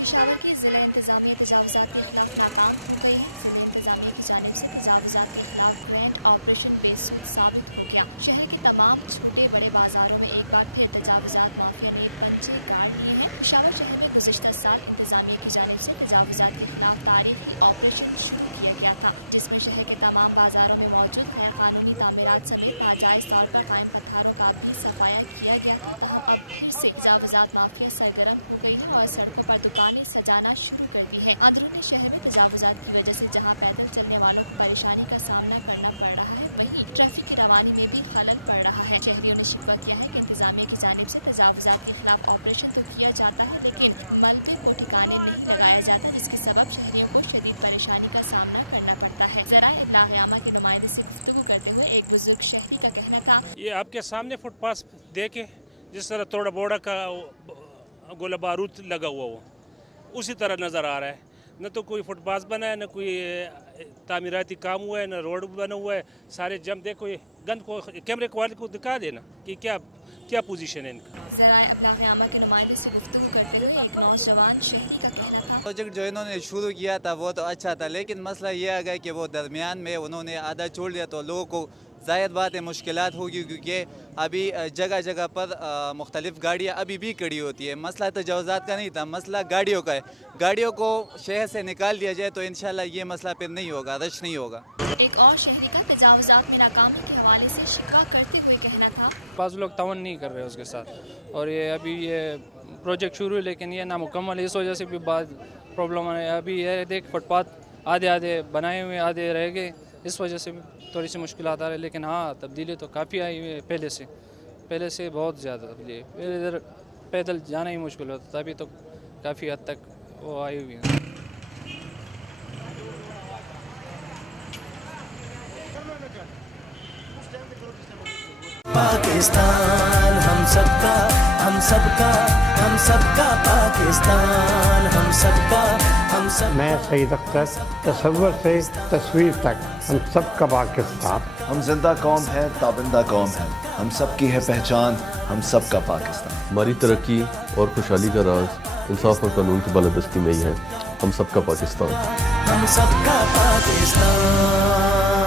پشاور کی ضلع انتظامیہ تجاوزات کے خلاف ناکام ہو گئی ہے۔ ضلع انتظامیہ کی جانب سے تجاوزات کے خلاف گرینڈ آپریشن بے سود ثابت ہو گیا۔ شہر کے تمام چھوٹے بڑے بازاروں میں ایک بار پھر تجاوزات مافیا نے پنجے گاڑ لیے ہیں۔ پشاور شہر میں گزشتہ سال انتظامیہ کی جانب سے تجاوزات کے خلاف تاریخی آپریشن شروع کیا گیا تھا، جس میں شہر کے تمام بازاروں میں موجود غیر قانونی تعمیرات سمیت ناجائز طور پر قائم پتھروں کا بھی صفایا کیا گیا تھا۔ تاہم اب پھر سے تجاوزات مافیا سرگرم ہو گئی ہے اور سڑکوں پر دکانیں سجانا شروع کر دی ہے۔ اندرون شہر میں تجاوزات کی وجہ سے جہاں پیدل چلنے والوں کو پریشانی کا سامنا کرنا پڑ رہا ہے، وہیں ٹریفک کی روانی میں بھی خلل پڑ رہا ہے۔ شہریوں نے شکوہ کیا ہے کہ انتظامیہ کی جانب سے تجاوزات کے خلاف آپریشن تو کیا جاتا ہے، لیکن ملبے کو ٹھکانے نہیں لگایا جاتا، جس کے سبب شہریوں کو شدید پریشانی کا سامنا کرنا پڑتا ہے۔ ذرائع ابلاغ عامہ کے نمائندے سے گفتگو کرتے ہوئے ایک بزرگ شہری کا کہنا تھا، یہ آپ کے سامنے فٹ پاس دیکھیں، جس طرح توڑا بوڑا کا گولہ بارود لگا ہوا ہو اسی طرح نظر آ رہا ہے۔ نہ تو کوئی فٹ پاس بنا ہے، نہ کوئی تعمیراتی کام ہوا ہے، نہ روڈ بنا ہوا ہے، سارے جم دیکھو۔ یہ گند کو کیمرے والے کو دکھا دینا کہ کیا پوزیشن ہے ان کا۔ ذرائع ابلاغ عامہ کے نمائندے سے گفتگو کرتے ہوئے ایک نوجوان شہری کا کہنا تھا، پروجیکٹ جو انہوں نے شروع کیا تھا وہ تو اچھا تھا، لیکن مسئلہ یہ آ گیا کہ وہ درمیان میں انہوں نے آدھا چھوڑ دیا تو لوگوں کو ظاہر بات ہے مشکلات ہوگی، کیونکہ ابھی جگہ جگہ پر مختلف گاڑیاں ابھی بھی کھڑی ہوتی ہے۔ مسئلہ تجاوزات کا نہیں تھا، مسئلہ گاڑیوں کا ہے۔ گاڑیوں کو شہر سے نکال دیا جائے تو انشاءاللہ یہ مسئلہ پھر نہیں ہوگا، رش نہیں ہوگا۔ ایک اور شہری کا تجاوزات میں ناکامی کے حوالے سے شکوہ کرتے ہوئے کہنا تھا، بعض لوگ تعاون نہیں کر رہے اس کے ساتھ، اور یہ ابھی یہ پروجیکٹ شروع ہے لیکن یہ نامکمل ہے، اس وجہ سے بھی بعض پرابلم ہے۔ ابھی یہ دیکھ فٹ پاتھ آدھے بنائے ہوئے آدھے رہ گئے، اس وجہ سے بھی تھوڑی سی مشکلات آ رہی ہے، لیکن ہاں تبدیلی تو کافی آئی ہوئی ہے پہلے سے بہت زیادہ تبدیلی۔ پہلے ادھر پیدل جانا ہی مشکل ہوتا تھا، ابھی تو کافی حد تک وہ آئی ہوئی ہے۔ پاکستان ہم سب کا، ہم سب کا، ہم سب کا پاکستان، ہم سب کا، ہم سب۔ میں سعید اختر، تصور سے تصویر تک ہم سب کا پاکستان۔ ہم زندہ قوم ہے، تابندہ قوم ہے، ہم سب کی ہے پہچان، ہم سب کا پاکستان۔ ہماری ترقی اور خوشحالی کا راز انصاف اور قانون کی بالادستی میں ہی ہے، ہم سب کا پاکستان۔ ہم سب کا پاکستان۔